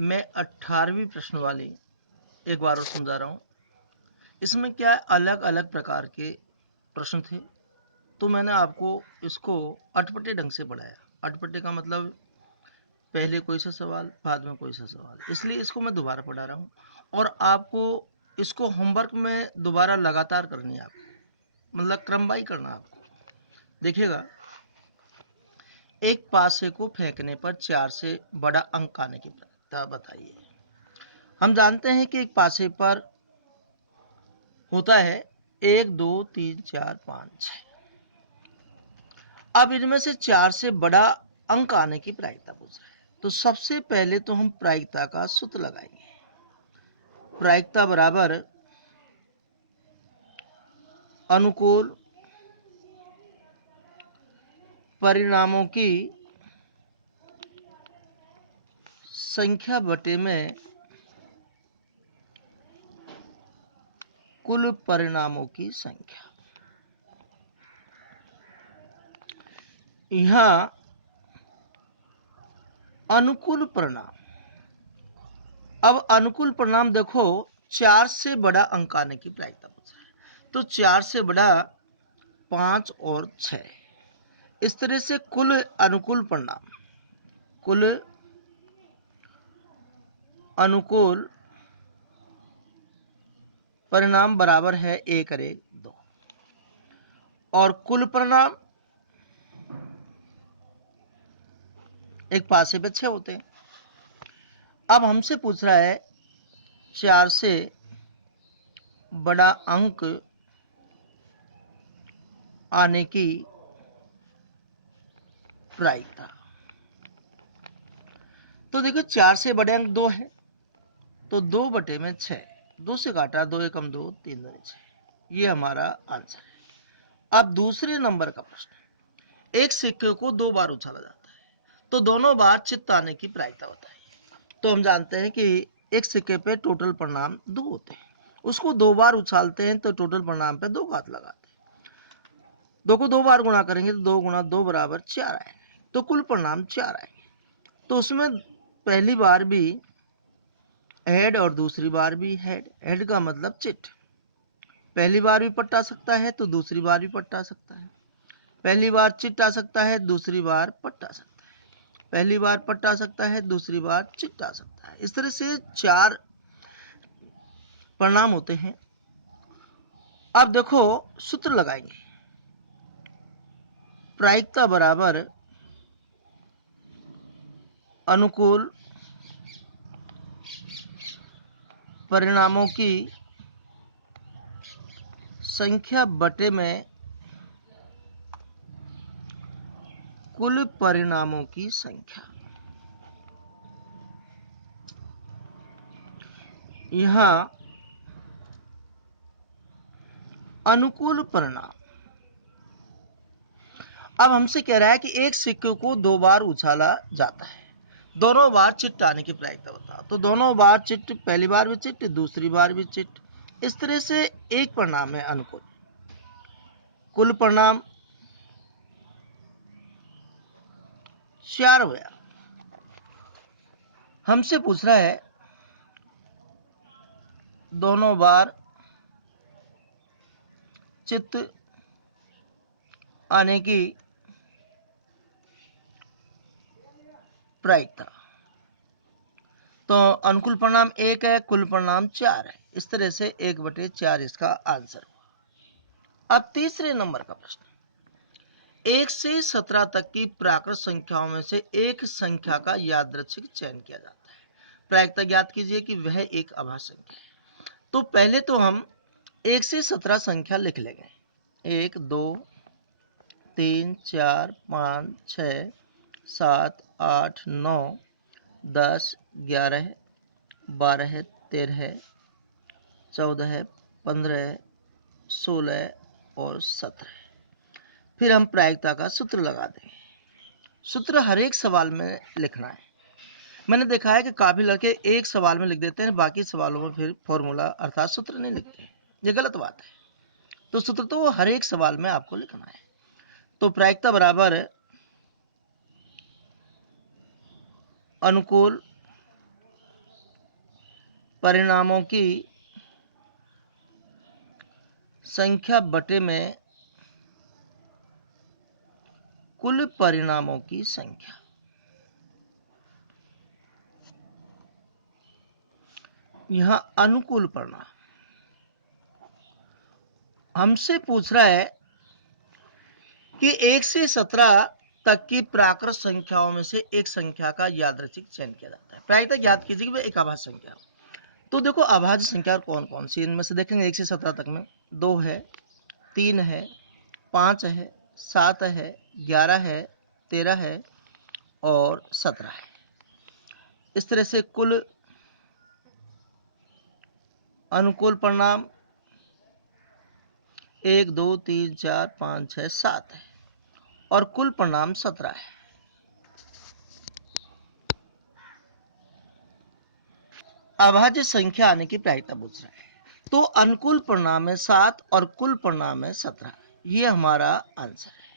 मैं 18वीं प्रश्न वाली एक बार और समझा रहा हूं। इसमें क्या है, अलग अलग प्रकार के प्रश्न थे, तो मैंने आपको इसको अटपटे ढंग से पढ़ाया। अटपटे का मतलब पहले कोई सा सवाल, बाद में कोई सा सवाल, इसलिए इसको मैं दोबारा पढ़ा रहा हूं। और आपको इसको होमवर्क में दोबारा लगातार करनी है, आपको मतलब क्रमवाई करना आपको। देखिएगा, एक पासे को फेंकने पर 4 से बड़ा अंक आने की प्रक्रिया बताइए। हम जानते हैं कि एक पासे पर होता है 1 2 3 4 5 6। अब इनमें से 4 से बड़ा अंक आने की प्रायिकता पूछ रहा है, तो सबसे पहले तो हम प्रायिकता का सूत्र लगाएंगे। प्रायिकता बराबर अनुकूल परिणामों की संख्या बटे में कुल परिणामों की संख्या। यहां अनुकूल परिणाम, अब अनुकूल परिणाम देखो, 4 से बड़ा अंक आने की प्रायिकता पूछ रहा है, तो 4 से बड़ा 5 और 6। इस तरह से कुल अनुकूल परिणाम, कुल अनुकूल परिणाम बराबर है 1 और 1 2, और कुल परिणाम एक पासे पे 6 होते हैं। अब हमसे पूछ रहा है 4 से बड़ा अंक आने की प्रायिकता। तो देखो, 4 से बड़े अंक 2 है, तो 2 बटे में 6, 2 से काटा, 2 एकम 2, 3 दूनी 6, ये हमारा आंसर है। अब दूसरे नंबर का प्रश्न, एक सिक्के को 2 बार उछाला जाता है, तो दोनों बार चित्त आने की प्रायिकता बताइए। तो हम जानते हैं कि एक सिक्के पे टोटल परिणाम 2 होते हैं, उसको 2 बार उछालते हैं तो टोटल परिणाम पे 2 घात लगाते हैं। 2 को 2 बार गुणा करेंगे तो 2 गुणा 2 बराबर 4 आएंगे, तो कुल परिणाम 4 आएंगे। तो उसमें पहली बार भी हेड और दूसरी बार भी हेड। हेड का मतलब चिट, पहली बार भी पट्टा आ सकता है तो दूसरी बार भी पट्टा आ सकता है। पहली बार चिट आ सकता है, दूसरी बार पट्टा आ सकता है। पहली बार पट्टा आ सकता है, दूसरी बार चिट आ सकता है। इस तरह से 4 परिणाम होते हैं। अब देखो, सूत्र लगाएंगे। प्रायिकता बराबर अनुकूल परिणामों की संख्या बटे में कुल परिणामों की संख्या। यहां अनुकूल परिणाम, अब हमसे कह रहा है कि एक सिक्के को 2 बार उछाला जाता है, दोनों बार चिट्ट आने की प्रायिकता बता। तो दोनों बार चिट्ट, पहली बार भी चिट्ट, दूसरी बार भी चिट्ट। इस तरह से एक परिणाम है अनुकूल। कुल परिणाम 4 हो गया। हमसे पूछ रहा है दोनों बार चित्त आने की प्रायिकता। तो अनुकूल परिणाम 1 है, कुल परिणाम 4 है। इस तरह से 1/4 इसका आंसर हुआ। अब तीसरे नंबर का प्रश्न, 1 से 17 तक की प्राकृत संख्याओं में से एक संख्या का यादृच्छिक चयन किया जाता है। प्रायिकता ज्ञात कीजिए कि वह एक अभाज्य संख्या है। तो पहले तो हम 1 से 17 संख्या लिख लेंगे। 1 2 3 4 5 6 7 8 9 10 11 12 13 14 15 16 और 17। फिर हम प्रायिकता का सूत्र लगा देंगे। सूत्र हर एक सवाल में लिखना है। मैंने देखा है कि काफी लड़के एक सवाल में लिख देते हैं, बाकी सवालों में फिर फॉर्मूला अर्थात सूत्र नहीं लिखते। ये गलत बात है। तो सूत्र तो हर एक सवाल में आपको लिखना है। तो प्रायिकता बराबर अनुकूल परिणामों की संख्या बटे में कुल परिणामों की संख्या। यहां अनुकूल परिणाम हमसे पूछ रहा है कि 1 से 17 तक की प्राकृत संख्याओं में से एक संख्या का यादृच्छिक चयन किया जाता है। प्राय तक याद कीजिए कि वह एक अभाज्य संख्या हो। तो देखो अभाज्य संख्या कौन कौन सी, इनमें से देखेंगे 1 से 17 तक में 2 है, 3 है, 5 है, 7 है, 11 है, 13 है और 17 है। इस तरह से कुल अनुकूल परिणाम 1 2 3 4 5 6 7 है और कुल परिणाम 17 है। अभाज्य संख्या आने की प्रायिकता पूछ रहा है। तो अनुकूल परिणाम है 7 और कुल परिणाम है 17। ये हमारा आंसर है।